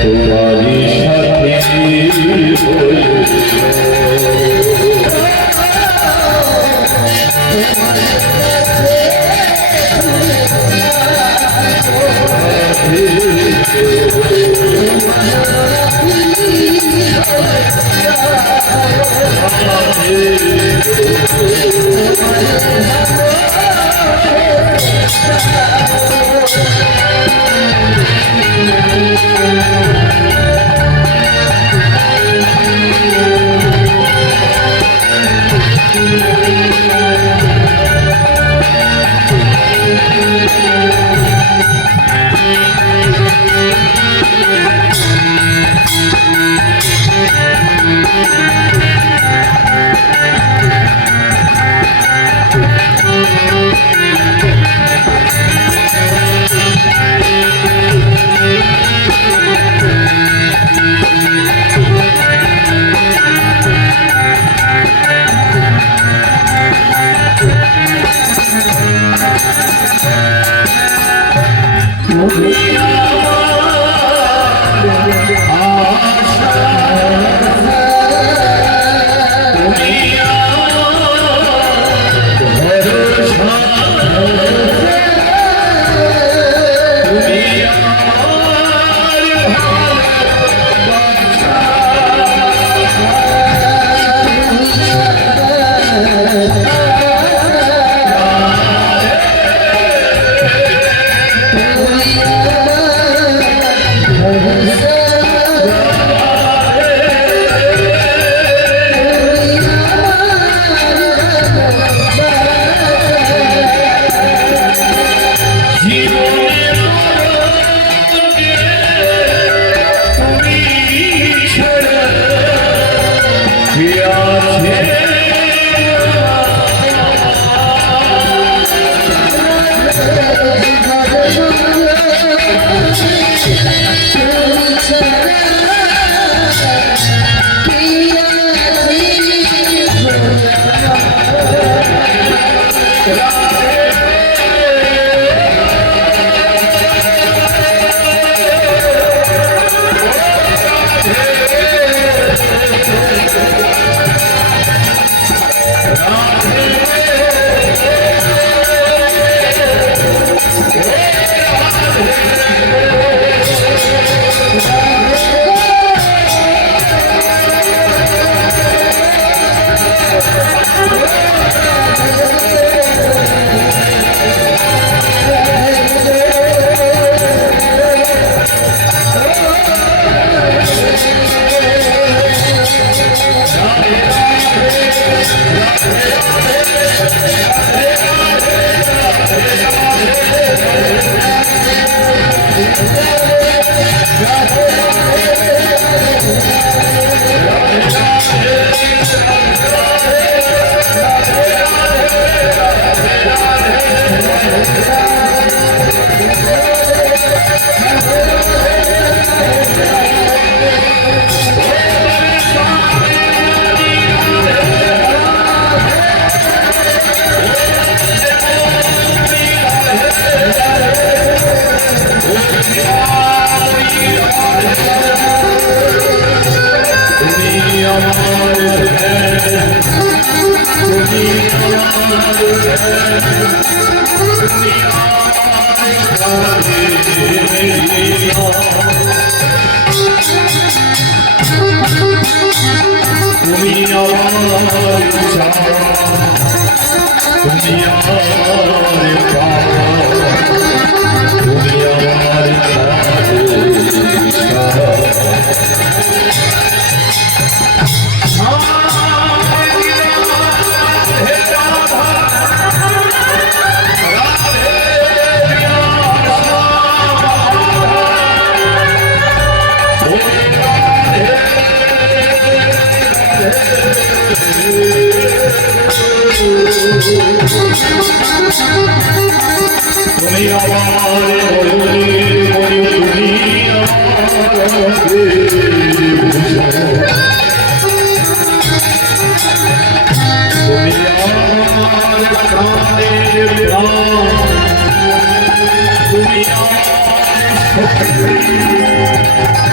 তোমারই সাথে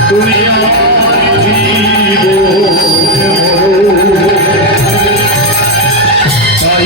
তুমি আমার জীবন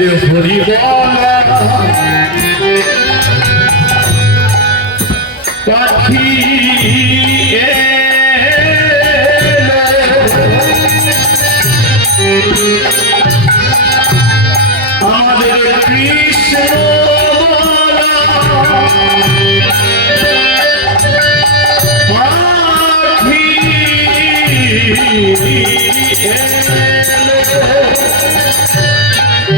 হরি পাখি আমাদের কৃষ্ণ Yeah.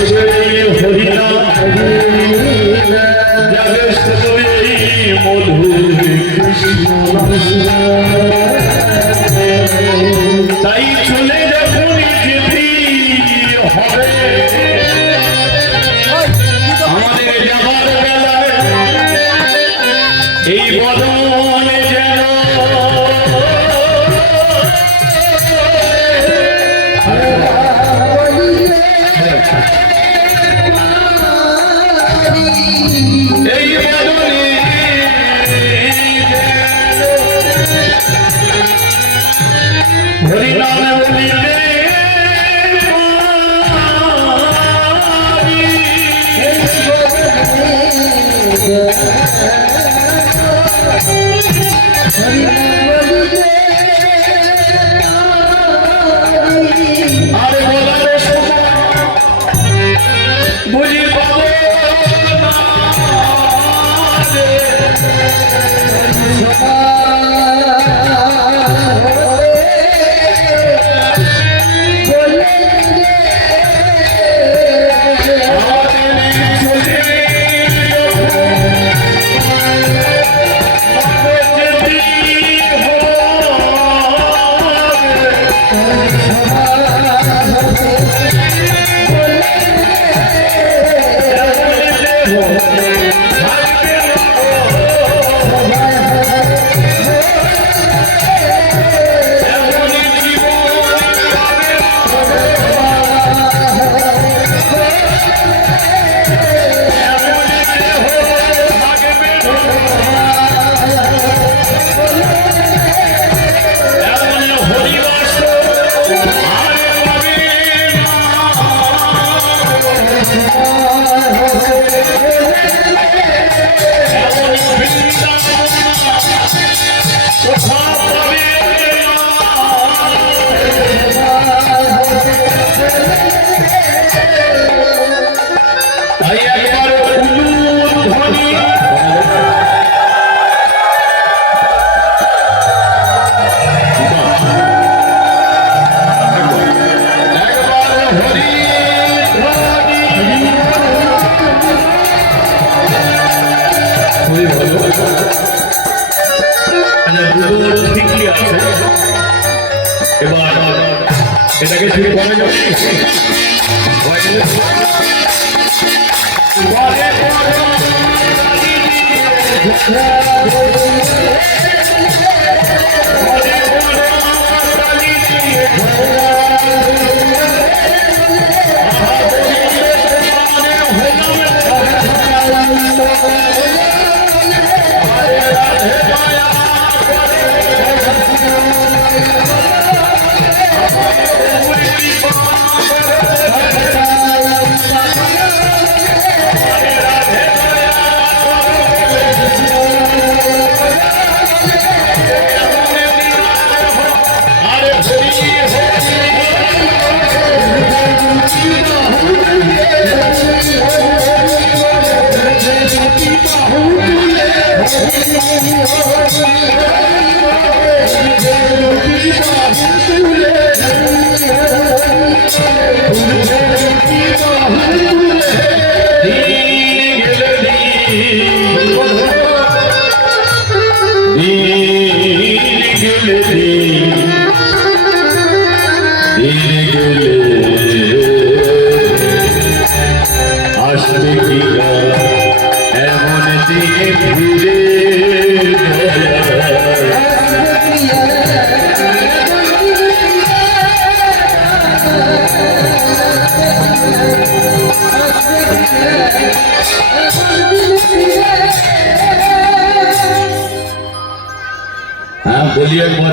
যাবে শুধু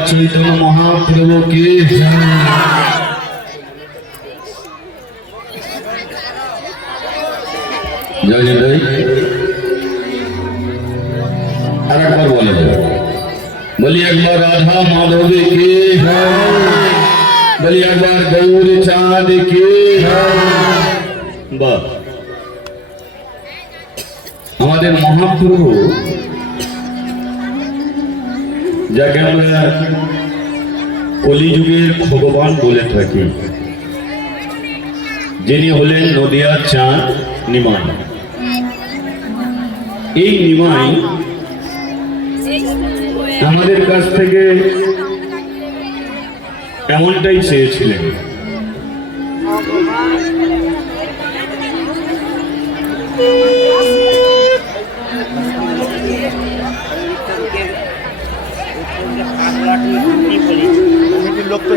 চৈতন্য মহাপ্রভু কি জয় জয় জয় আর একবার বলে যাবে বলি একবার রাধা মাধবী কি বলি একবার গৌর চাঁদ কি বাহ আমাদের মহাপ্রভু যাকে আমরা কলিযুগের ভগবান বলে থাকি, যিনি হলেন নদিয়ার চাঁদ নিমাই। এই নিমাই আমাদের কাছ থেকে এমনটাই চেয়েছিলেন। লোক তো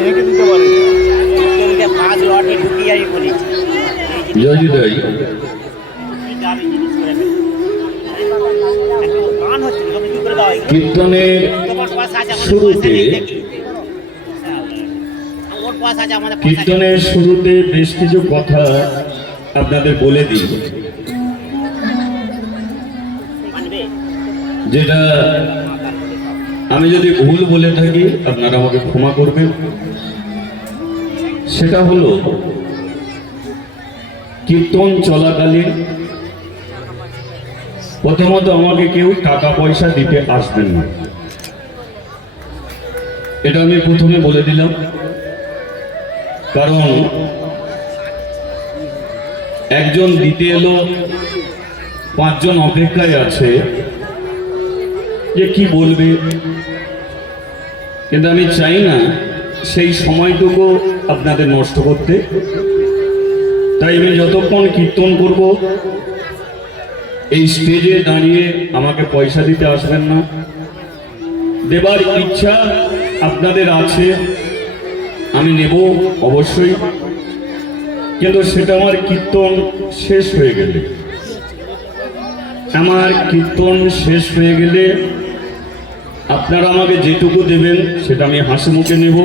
পারে পাঁচ। কীর্তনের শুরুতে বেশ কিছু কথা আপনাদের বলে দিই যেটা আমি যদি ভুল বলে থাকি, আপনারা আমাকে ক্ষমা করবেন। সেটা হলো, কীর্তন চলাকালীন প্রথমত আমাকে কেউ টাকা পয়সা দিতে আসবেন না। এটা আমি প্রথমে বলে দিলাম। কারণ, একজন দিতে এলো, পাঁচজন অপেক্ষায় আছে, যে কি বলবে? কিন্তু আমি চাই না সেই সময়টুকু আপনাদের নষ্ট করতে। তাই আমি যতক্ষণ কীর্তন করব, এই স্টেজে দাঁড়িয়ে আমাকে পয়সা দিতে আসবেন না। দেবার ইচ্ছা আপনাদের আছে, আমি নেব অবশ্যই। কিন্তু সেটা আমার কীর্তন শেষ হয়ে গেলে। আমার কীর্তন শেষ হয়ে গেলে আপনারা আমাকে যেটুকু দেবেন, সেটা আমি হাসি মুখে নেব।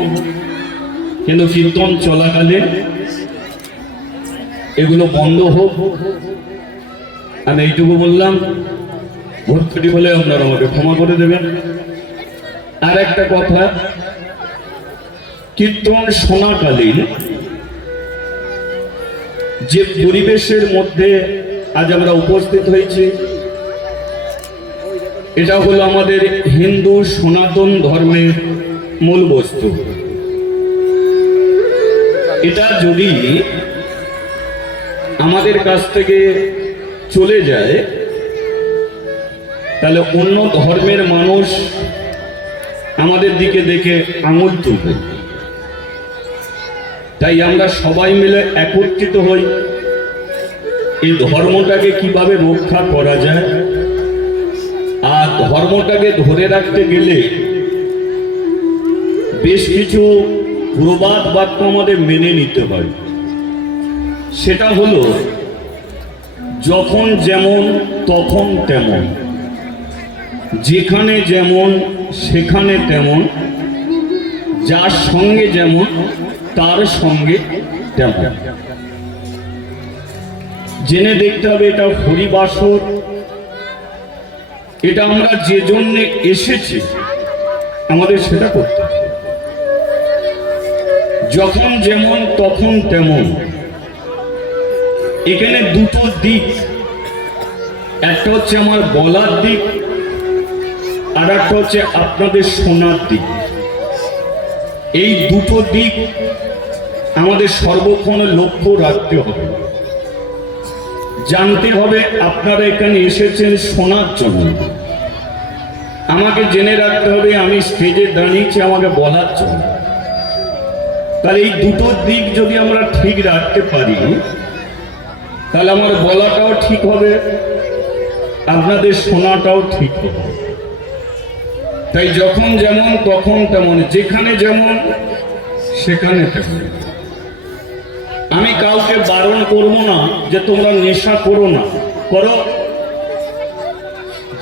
কিন্তু কীর্তন চলাকালীন এগুলো বন্ধ হোক। আমি এইটুকু বললাম ভর্তি হলে আপনারা আমাকে ক্ষমা করে দেবেন। আর একটা কথা, কীর্তন শোনাকালীন যে পরিবেশের মধ্যে আজ আমরা উপস্থিত হয়েছি এটা হলো আমাদের হিন্দু সনাতন ধর্মের মূল বস্তু। এটা যদি আমাদের কাছ থেকে চলে যায়, তাহলে অন্য ধর্মের মানুষ আমাদের দিকে দেখে আঙুল তুলবে। তাই আমরা সবাই মিলে একত্রিত হই, এই ধর্মটাকে কীভাবে রক্ষা করা যায়? ধর্মটাকে ধরে রাখতে গেলে বেশ কিছু প্রবাদ বাক্য আমাদের মেনে নিতে হয়। সেটা হলো, যখন যেমন, তখন তেমন। যেখানে যেমন, সেখানে তেমন। যার সঙ্গে যেমন, তার সঙ্গে তেমন। জেনে দেখতে হবে এটা হরিবাসর এটা আমরা যে জন্য এসেছি, আমাদের সেটা করতে যখন যেমন, তখন তেমন। এখানে দুটো দিক। একটা হচ্ছে আমার বলার দিক, আর একটা হচ্ছে আপনাদের শোনার দিক। এই দুটো দিক আমাদের সর্বক্ষণ লক্ষ্য রাখতে হবে। জানতে হবে আপনারা এখানে এসেছেন শোনার জন্য। আমাকে জেনে রাখতে হবে আমি স্টেজে দাঁড়িয়েছি আমাকে বলার জন্য। তাহলে এই দুটো দিক যদি আমরা ঠিক রাখতে পারি, তাহলে আমার বলাটাও ঠিক হবে, আপনাদের শোনাটাও ঠিক হবে। তাই যখন যেমন, তখন তেমন, যেখানে যেমন, সেখানে তেমন। আমি কাউকে বারণ করব না যে তোমরা নেশা করো না। করো।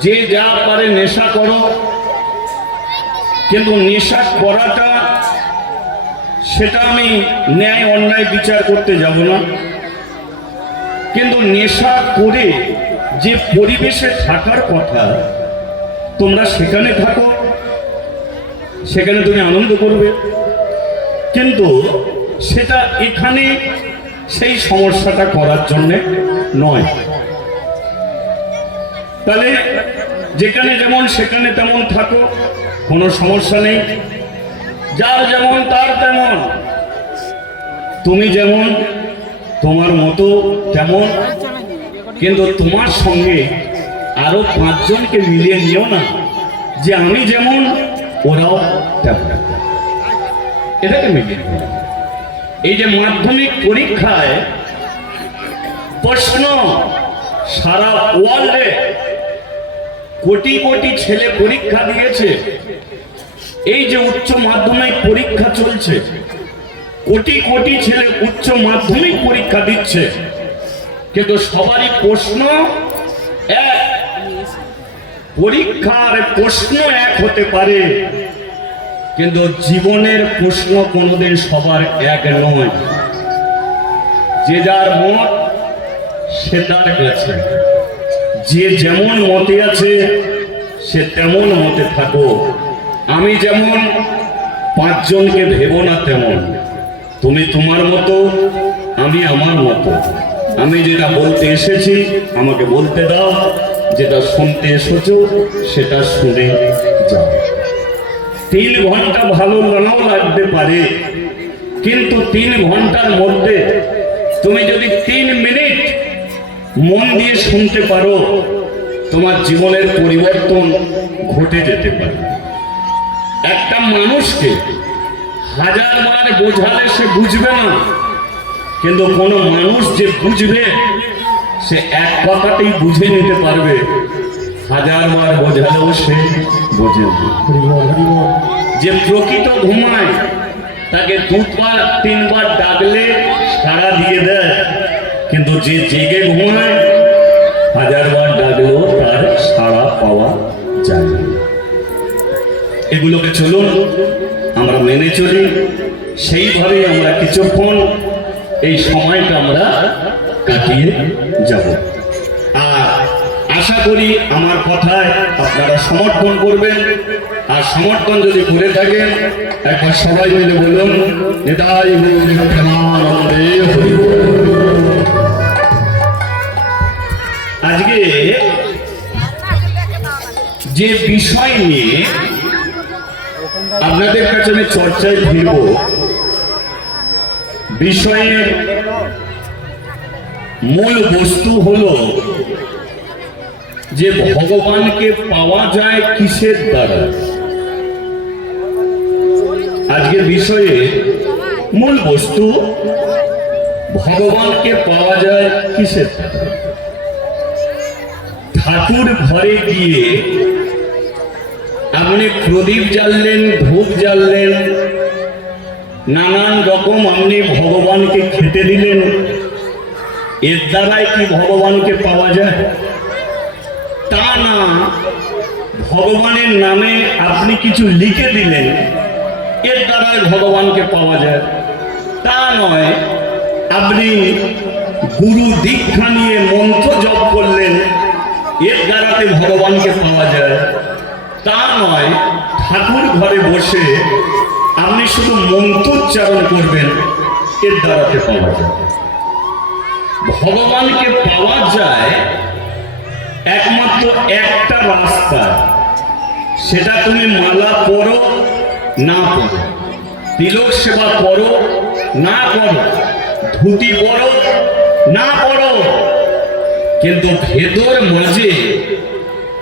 যে যা পারে নেশা করো। কিন্তু নেশা করাটা, সেটা আমি ন্যায় অন্যায় বিচার করতে যাব না। কিন্তু নেশা করে যে পরিবেশে থাকার কথা, তোমরা সেখানে থাকো। সেখানে তুমি আনন্দ করবে। কিন্তু সেটা এখানে সেই সমস্যাটা করার জন্যে নয়। তাহলে যেখানে যেমন সেখানে তেমন থাকো, কোনো সমস্যা নেই। যার যেমন, তার তেমন। তুমি যেমন, তোমার মতো তেমন। কিন্তু তোমার সঙ্গে আরও পাঁচজনকে মিলিয়ে নিও না, যে আমি যেমন, ওরাও তেমন। এটাকে মিলিয়ে। এই যে মাধ্যমিক পরীক্ষায় প্রশ্ন, সারা ওয়ার্ল্ডে কোটি কোটি ছেলে পরীক্ষা দিয়েছে। এই যে উচ্চ মাধ্যমিক পরীক্ষা চলছে কোটি কোটি ছেলে উচ্চ মাধ্যমিক পরীক্ষা দিচ্ছে। কিন্তু সবারই প্রশ্ন এক। পরীক্ষার প্রশ্ন এক হতে পারে। কিন্তু জীবনের প্রশ্ন কোনোদিন সবার এক নয়। যে যার মত, সে তার কাছে। যে যেমন মতে আছে, সে তেমন মতে থাকো। আমি যেমন পাঁচজনকে ভেবো না তেমন। তুমি তোমার মতো, আমি আমার মতো। আমি যেটা বলতে এসেছি, আমাকে বলতে দাও। যেটা শুনতে এসেছ, সেটা শুনে যাও। তিন ঘণ্টা ভালো নাও লাগতে পারে। কিন্তু তিন ঘণ্টার মধ্যে তুমি যদি তিন মিনিট মন দিয়ে শুনতে পারো, তোমার জীবনের পরিবর্তন ঘটে যেতে পারে। একটা মানুষকে হাজার বার বোঝালে সে বুঝবে না, কিন্তু কোনো মানুষ যে বুঝবে, সে এক কথাতেই বুঝে নিতে পারবে। হাজার বার বোঝালেও সে বোঝে যে প্রকৃত ঘুমায়, তাকে দুবার, তিনবার ডাকলে সাড়া দিয়ে দেয়। কিন্তু যে জেগে ঘুমায় হাজারবার ডাকলেও তার সাড়া পাওয়া যায় না। এগুলোকে চলুন, আমরা মেনে চলি। সেইভাবেই আমরা কিছুক্ষণ এই সময়টা আমরা কাটিয়ে যাব। আশা করি আমার কথায় আপনারা সমর্থন করবেন। আর সমর্থন যদি করে থাকেন, একবার সবাই মিলে বলুন আজকে যে বিষয় নিয়ে আপনাদের কাছে আমি চর্চায় ফিরব, বিষয়ের মূল বস্তু হলো যে ভগবানকে পাওয়া যায় কিসের দ্বারা? আজকের বিষয়ে মূল বস্তু, ভগবানকে পাওয়া যায় কিসের ঠাকুর ঘরে গিয়ে আপনি প্রদীপ জ্বাললেন, ধূপ জ্বাললেন, নানান রকম আপনি ভগবানকে খেতে দিলেন, এর দ্বারাই কি ভগবানকে পাওয়া যায়? ভগবানের নামে আপনি কিছু লিখে দিলেন, এর দ্বারাই ভগবানকে পাওয়া যায়। তা নয়, আপনি গুরু দীক্ষা নিয়ে মন্ত্র জপ করলেন, এর দ্বারাতে ভগবানকে পাওয়া যায়। তা নয়, ঠাকুর ঘরে বসে আপনি শুধু মন্ত্রোচ্চারণ করবেন, এর দ্বারাতে পাওয়া যায়। ভগবানকে পাওয়া যায় একমাত্র একটা রাস্তা। সেটা তুমি মালা পড়ো না পড়ো তিলক সেবা করো, না করো। ধুতি পড়ো না পড়ো কিন্তু ভেতর মাঝে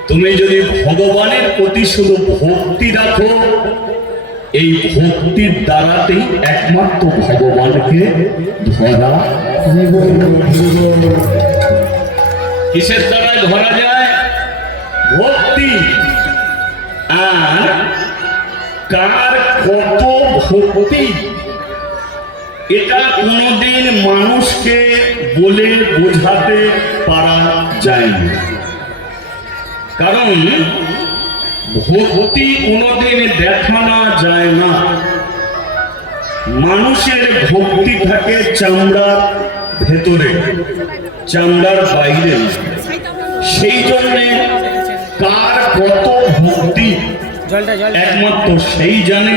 তুমি যদি ভগবানের প্রতি শুধু ভক্তি রাখো, এই ভক্তির দ্বারাতেই একমাত্র ভগবানকে ধরা কিসের দ্বারা ধরা যায়? ভক্তি। আর কার কত ভক্তি? এটা কোনোদিন মানুষকে বলে বোঝাতে পারা যায় না কারণ ভক্তি কোনোদিন দেখানো যায় না। মানুষের ভক্তি থাকে চামড়ার ভেতরে চামড়ার বাইরে। সেই জন্যে কার কত ভক্তি? একমাত্র সেই জানে।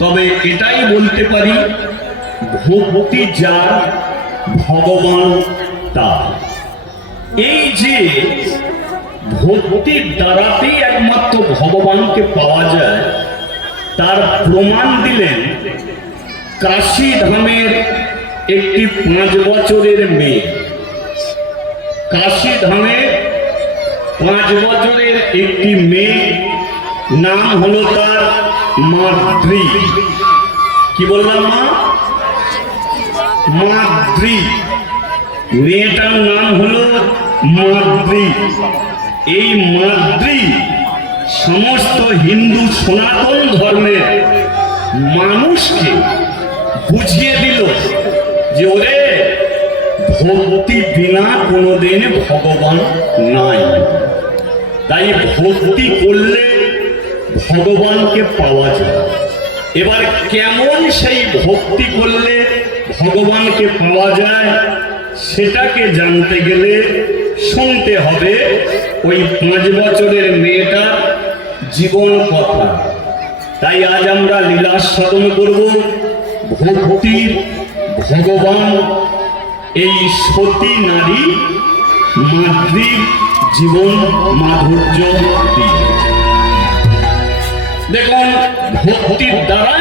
তবে এটাই বলতে পারি ভক্তি যার ভগবান তার। এই যে ভক্তির দ্বারাতেই একমাত্র ভগবানকে পাওয়া যায় তার প্রমাণ দিলেন কাশী ধামের একটি পাঁচ বছরের মেয়ে। কাশী ধামের পাঁচ বছরের একটি মেয়ে, নাম হলো তার মাদ্রি। কি বললাম মা? মাদ্রি। মেয়েটার নাম হলো মাদ্রি। এই মাদ্রি সমস্ত হিন্দু সনাতন ধর্মের মানুষকে বুঝিয়ে দিল। যে ওরে ভক্তি বিনা কোনোদিন ভগবান নাই। তাই ভক্তি করলে ভগবানকে পাওয়া যায়। এবার কেমন সেই ভক্তি করলে ভগবানকে পাওয়া যায়, সেটাকে জানতে গেলে শুনতে হবে ওই পাঁচ বছরের মেয়েটার জীবন কথা। তাই আজ আমরা লীলা স্মরণ করব। ভক্তির ভগবান এই সতী নারী মাতৃ জীবন মাধুর্য দেখুন ভক্তির দ্বারা